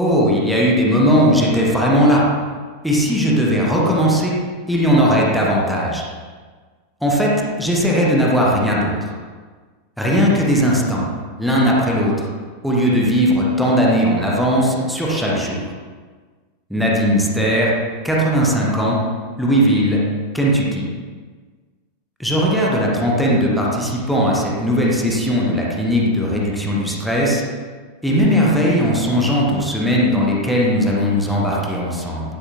Oh, il y a eu des moments où j'étais vraiment là. Et si je devais recommencer, il y en aurait davantage. En fait, j'essaierais de n'avoir rien d'autre. Rien que des instants, l'un après l'autre, au lieu de vivre tant d'années en avance sur chaque jour. Nadine Ster, 85 ans, Louisville, Kentucky. Je regarde la trentaine de participants à cette nouvelle session de la clinique de réduction du stress et m'émerveille en songeant aux semaines dans lesquelles nous allons nous embarquer ensemble.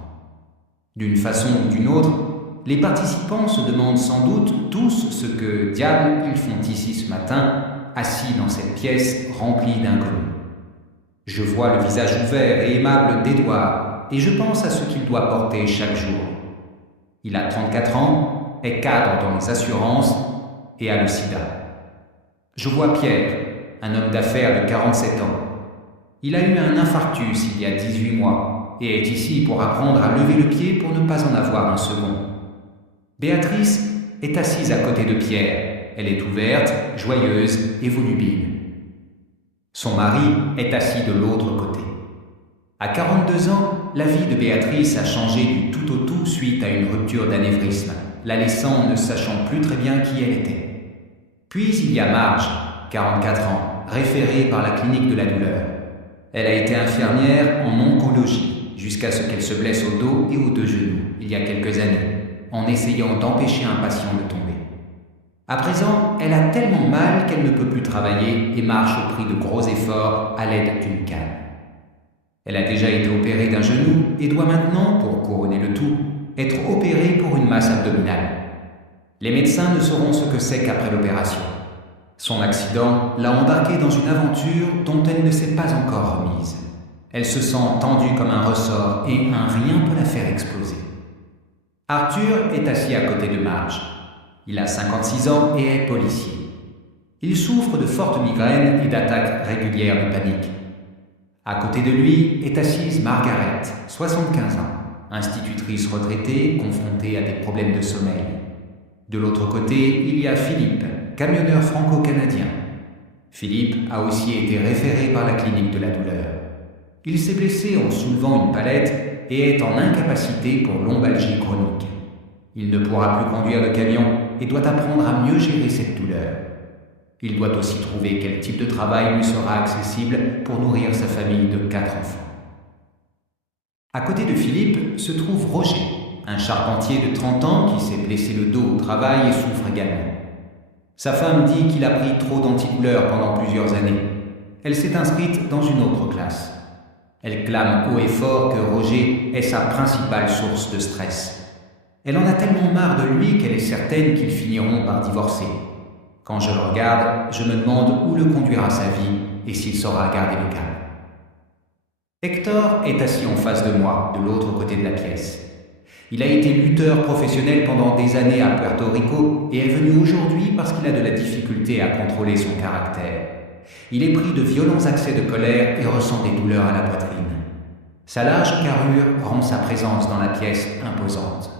D'une façon ou d'une autre, les participants se demandent sans doute tous ce que diable ils font ici ce matin, assis dans cette pièce remplie d'inconnus. Je vois le visage ouvert et aimable d'Édouard et je pense à ce qu'il doit porter chaque jour. Il a 34 ans, est cadre dans les assurances et a le sida. Je vois Pierre, un homme d'affaires de 47 ans. Il a eu un infarctus il y a 18 mois et est ici pour apprendre à lever le pied pour ne pas en avoir un second. Béatrice est assise à côté de Pierre. Elle est ouverte, joyeuse et volubile. Son mari est assis de l'autre côté. À 42 ans, la vie de Béatrice a changé du tout au tout suite à une rupture d'anévrisme, la laissant ne sachant plus très bien qui elle était. Puis il y a Marge, 44 ans, référée par la clinique de la douleur. Elle a été infirmière en oncologie jusqu'à ce qu'elle se blesse au dos et aux deux genoux il y a quelques années, en essayant d'empêcher un patient de tomber. À présent, elle a tellement mal qu'elle ne peut plus travailler et marche au prix de gros efforts à l'aide d'une canne. Elle a déjà été opérée d'un genou et doit maintenant, pour couronner le tout, être opérée pour une masse abdominale. Les médecins ne sauront ce que c'est qu'après l'opération. Son accident l'a embarquée dans une aventure dont elle ne s'est pas encore remise. Elle se sent tendue comme un ressort et un rien peut la faire exploser. Arthur est assis à côté de Marge. Il a 56 ans et est policier. Il souffre de fortes migraines et d'attaques régulières de panique. À côté de lui est assise Margaret, 75 ans, institutrice retraitée confrontée à des problèmes de sommeil. De l'autre côté, il y a Philippe, camionneur franco-canadien. Philippe a aussi été référé par la clinique de la douleur. Il s'est blessé en soulevant une palette et est en incapacité pour lombalgie chronique. Il ne pourra plus conduire le camion et doit apprendre à mieux gérer cette douleur. Il doit aussi trouver quel type de travail lui sera accessible pour nourrir sa famille de 4 enfants. À côté de Philippe se trouve Roger, un charpentier de 30 ans qui s'est blessé le dos au travail et souffre également. Sa femme dit qu'il a pris trop d'antidouleurs pendant plusieurs années. Elle s'est inscrite dans une autre classe. Elle clame haut et fort que Roger est sa principale source de stress. Elle en a tellement marre de lui qu'elle est certaine qu'ils finiront par divorcer. Quand je le regarde, je me demande où le conduira sa vie et s'il saura garder le calme. Hector est assis en face de moi, de l'autre côté de la pièce. Il a été lutteur professionnel pendant des années à Puerto Rico et est venu aujourd'hui parce qu'il a de la difficulté à contrôler son caractère. Il est pris de violents accès de colère et ressent des douleurs à la poitrine. Sa large carrure rend sa présence dans la pièce imposante.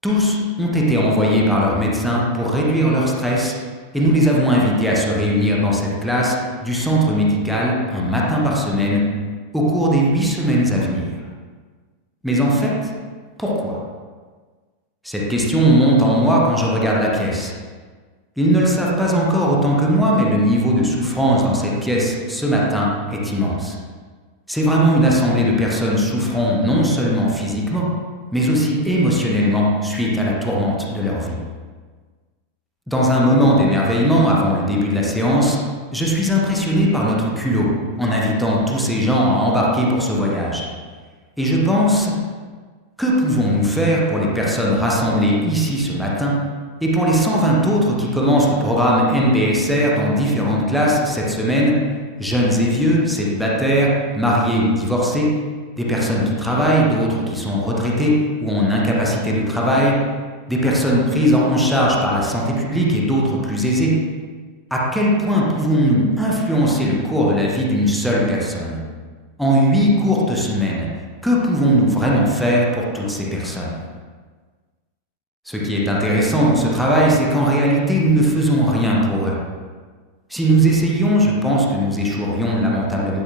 Tous ont été envoyés par leur médecin pour réduire leur stress et nous les avons invités à se réunir dans cette classe du centre médical un matin par semaine au cours des 8 semaines à venir. Mais en fait, pourquoi? Cette question monte en moi quand je regarde la pièce. Ils ne le savent pas encore autant que moi, mais le niveau de souffrance dans cette pièce ce matin est immense. C'est vraiment une assemblée de personnes souffrant non seulement physiquement, mais aussi émotionnellement suite à la tourmente de leur vie. Dans un moment d'émerveillement avant le début de la séance, je suis impressionné par notre culot en invitant tous ces gens à embarquer pour ce voyage. Et je pense, que pouvons-nous faire pour les personnes rassemblées ici ce matin et pour les 120 autres qui commencent le programme MBSR dans différentes classes cette semaine, jeunes et vieux, célibataires, mariés ou divorcés, des personnes qui travaillent, d'autres qui sont retraités ou en incapacité de travail, des personnes prises en charge par la santé publique et d'autres plus aisées. À quel point pouvons-nous influencer le cours de la vie d'une seule personne? En 8 courtes semaines, que pouvons-nous vraiment faire pour toutes ces personnes? Ce qui est intéressant dans ce travail, c'est qu'en réalité, nous ne faisons rien pour eux. Si nous essayions, je pense que nous échouerions lamentablement.